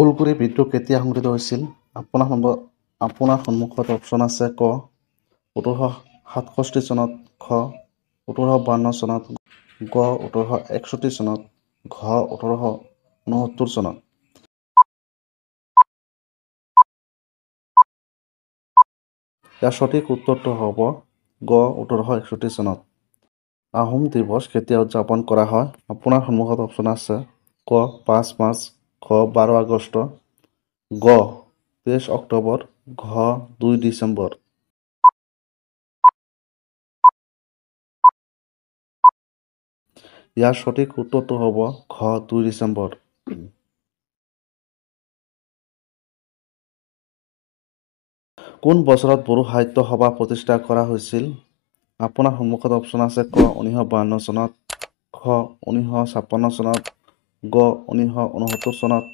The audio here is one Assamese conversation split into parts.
ফুলগুৰি বিদ্ৰোহ কেতিয়া সংঘটিত হৈছিল? আপোনাৰ সন্মুখত অপচন আছে ক ১৮৬৭ চনত, খ ১৮৫২ চনত, গ ১৮৬১ চনত, ঘ ১৮৬৯ চনত। ইয়াৰ সঠিক উত্তৰটো হ'ব গ ১৮৬১ চনত। আহোম দিৱস কেতিয়া উদযাপন কৰা হয়? আপোনাৰ সন্মুখত অপচন আছে ক ৫ মাৰ্চ, খ ১২ আগষ্ট, গ ২৩ অক্টোবৰ, ঘ ২ ডিচেম্বৰ। ইয়াৰ সঠিক উত্তৰটো হ'ব ঘ ২ ডিচেম্বৰ। কোন বছৰত বড়ো সাহিত্য সভা প্ৰতিষ্ঠা কৰা হৈছিল? আপোনাৰ সন্মুখত অপচন আছে ক ১৯৫২ চনত, খ ১৯৫৬ চনত, গ ১৯৬৯ চনত,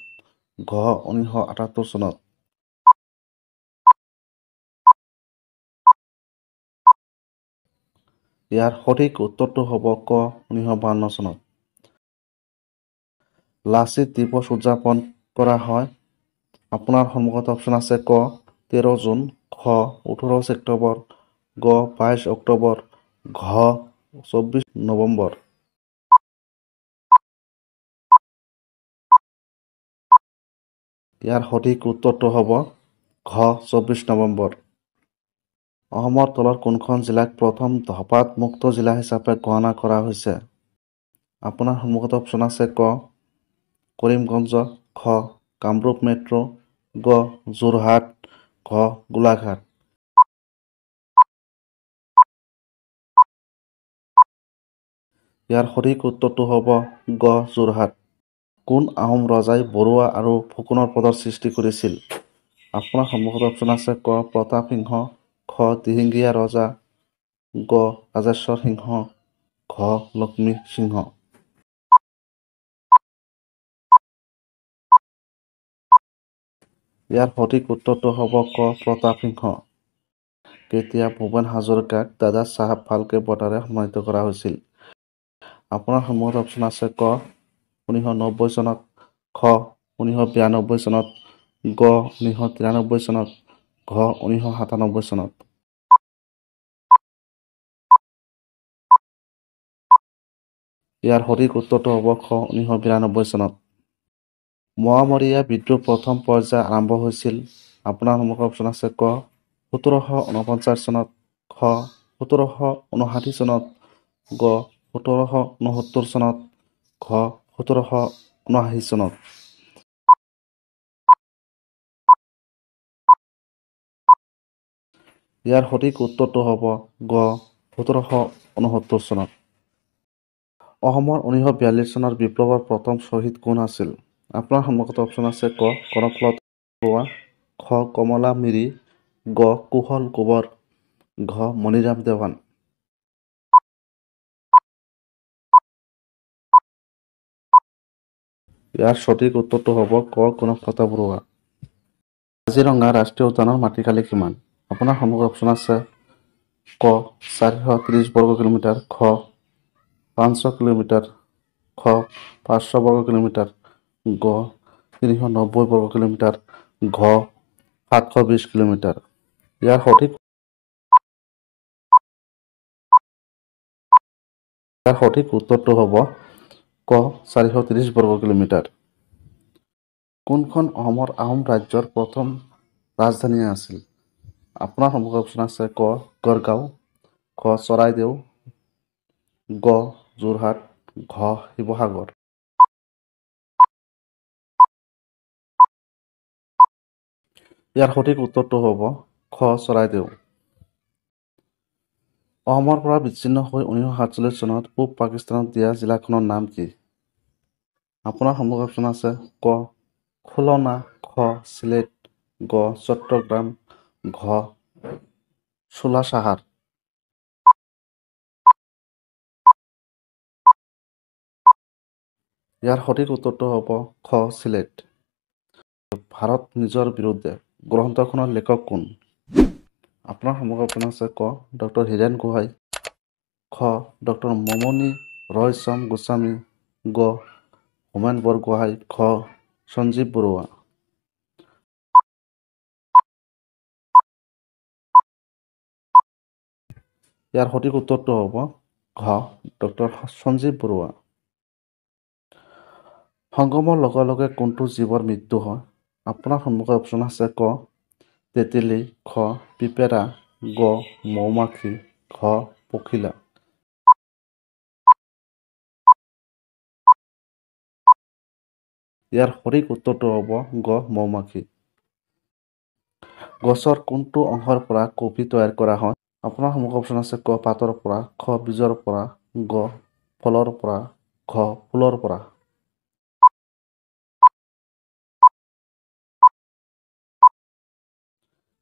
ঘ ১৯৭৮ চনত। ইয়াৰ সঠিক উত্তৰটো হ'ব ক ১৯৫২ চনত। লাচিত দিৱস উদযাপন কৰা হয়? আপোনাৰ সন্মুখত অপচন আছে ক ১৩ জুন, খ ১৮ ছেপ্টেম্বৰ, গ ২২ অক্টোবৰ, ঘ ২৪ নৱেম্বৰ। ইয়াৰ সঠিক উত্তৰটো হ'ব ঘ ২৪ নৱেম্বৰ। অসমৰ তলৰ কোনখন জিলাক প্ৰথম ধঁপাত মুক্ত জিলা হিচাপে ঘোষণা কৰা হৈছে? আপোনাৰ সন্মুখত অপচন আছে ক কৰিমগঞ্জ, খ কামৰূপ মেট্ৰ', গ যোৰহাট, ঘ গোলাঘাট। ইয়াৰ সঠিক উত্তৰটো হ'ব গ যোৰহাট। কোন আহোম ৰজাই বৰুৱা আৰু ফুকনৰ পদৰ সৃষ্টি কৰিছিল? আপোনাৰ সন্মুখত অপচন আছে ক প্ৰতাপ সিংহ, খ দিহিঙীয়া ৰজা, গ ৰাজেশ্বৰ সিংহ, ঘ লক্ষ্মী সিংহ। ইয়াৰ সঠিক উত্তৰটো হ'ব ক প্ৰতাপ সিংহ। কেতিয়া ভূপেন হাজৰিকাক দাদা চাহাব ফাল্কে বঁটাৰে সন্মানিত কৰা হৈছিল? আপোনাৰ সন্মুখত অপচন আছে ক ১৯৯০ চনত, খ ১৯৯২ চনত, গ ১৯৯৩ চনত, ঘ ১৯৯৭ চনত। ইয়াৰ সঠিক উত্তৰটো হ'ব খ ১৯৯২ চনত। মোৱামৰীয়া বিদ্ৰোহ প্ৰথম পৰ্যায় আৰম্ভ হৈছিল? আপোনাৰ সন্মুখত অপচন আছে ক ১৭৪৯ চনত, খ ১৭৫৯ চনত, গ ১৭৬৯ চনত, ঘ ১৭৭৯ চনত। ইয়াৰ সঠিক উত্তৰটো হ'ব গ ১৭৬৯ চনত। অসমৰ ১৯৪২ চনৰ বিপ্লৱৰ প্ৰথম শ্বহীদ কোন আছিল? আপোনাৰ সন্মুখত অপচন আছে ক কনকলতা বৰুৱা, খ কমলা মিৰি, গ কুশল কোঁৱৰ, ঘ মণিৰাম দেৱান। ইয়াৰ সঠিক উত্তৰটো হ'ব ক কনকলতা বৰুৱা। কাজিৰঙা ৰাষ্ট্ৰীয় উদ্যানৰ মাটিকালি কিমান? আপোনাৰ সন্মুখত অপচন আছে ক ৪৩০ বৰ্গ কিলোমিটাৰ, খ ৫০০ কিলোমিটাৰ, খ ৫০০ বৰ্গ কিলোমিটাৰ, গ ৩৯০ বৰ্গ কিলোমিটাৰ, ঘ ৭২০ কিলোমিটাৰ। ইয়াৰ সঠিক উত্তৰটো হ'ব ক ৪৩০ বৰ্গ কিলোমিটাৰ। কোনখন অসমৰ আহোম ৰাজ্যৰ প্ৰথম ৰাজধানী আছিল? আপোনাৰ সন্মুখত অপচন আছে ক গড়গাঁও, খ চৰাইদেউ, গ যোৰহাট, ঘ শিৱসাগৰ। ইয়াৰ সঠিক উত্তৰটো হ'ব খ চৰাইদেউ। অসমৰ পৰা বিচ্ছিন্ন হৈ ১৯৪৭ চনত পূব পাকিস্তানত দিয়া জিলাখনৰ নাম কি? আপোনাৰ সন্মুখত অপচন আছে ক খুলনা, খ চিলেট, গ চট্টগ্ৰাম, ঘ চুলাচাহাৰ। ইয়াৰ সঠিক উত্তৰটো হ'ব খ চিলেট। ভাৰত নিজৰ বিৰুদ্ধে গ্ৰন্থখনৰ লেখক কোন? আপোনাৰ সন্মুখত অপচন আছে ক ড হীৰেণ গোহাঁই, খ ড মমনি ৰয়ছম গোস্বামী, গ হোমেন বৰগোহাঁই, ঘ সঞ্জীৱ বৰুৱা। ইয়াৰ সঠিক উত্তৰটো হ'ব ঘ ডক্টৰ সঞ্জীৱ বৰুৱা। সংগমৰ লগে লগে কোনটো জীৱৰ মৃত্যু হয়? আপোনাৰ সন্মুখত অপশ্যন আছে ক তেতেলী, খ পিপেৰা, গ মৌমাখি, ঘ পখিলা। ইয়াৰ সঠিক উত্তৰটো হ'ব গ মৌমাখি। গছৰ কোনটো অংশৰ পৰা কফি তৈয়াৰ কৰা হয়? আপোনাৰ সন্মুখত অপশ্যন আছে ক পাতৰ পৰা, খ বীজৰ পৰা, গ ফলৰ পৰা, ঘ ফুলৰ পৰা।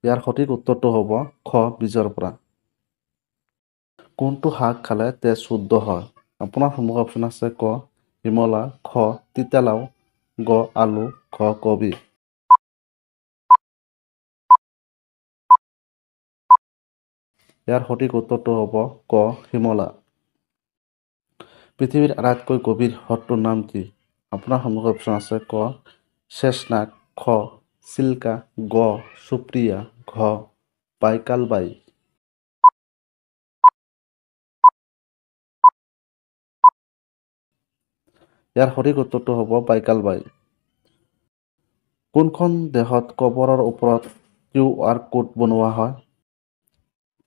ইয়াৰ সঠিক উত্তৰটো হ'ব খ বীজৰ পৰা। কোনটো শাক খালে তেজ শুদ্ধ হয়? আপোনাৰ সন্মুখত অপশ্যন আছে ক শিমলা, খ তিতালাও, গ আলু, ঘ কবি। ইয়াৰ সঠিক উত্তৰটো হ'ব ক শিমলা। পৃথিৱীৰ আটাইতকৈ গভীৰ হ্ৰদটোৰ নাম কি? আপোনাৰ সন্মুখত অপশ্যন আছে ক চেচনাক, খ চিল্কা, গ সুপ্ৰিয়া, ঘ বাইকালবাই। ইয়াৰ সঠিক উত্তৰটো হ'ব বাইকালবাই। কোনখন দেশত কবৰৰ ওপৰত QR কোড বনোৱা হয়?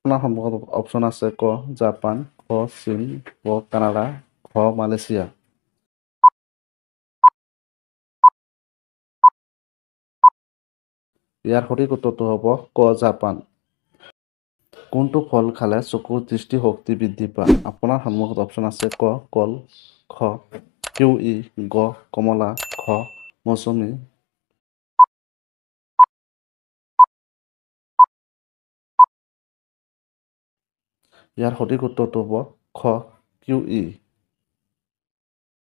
আপোনাৰ সন্মুখত অপশ্যন আছে ক জাপান, খ চীন, গ কানাডা, ঘ মালয়েছিয়া। ইয়াৰ সঠিক উত্তৰটো হ'ব ক জাপান। কোনটো ফল খালে চকুৰ দৃষ্টিশক্তি বৃদ্ধি পায়? আপোনাৰ সন্মুখত অপশ্যন আছে ক কল, খ কিউই, গ কমলা, খ মৌচুমী। ইয়াৰ সঠিক উত্তৰটো হ'ব খ কিউই।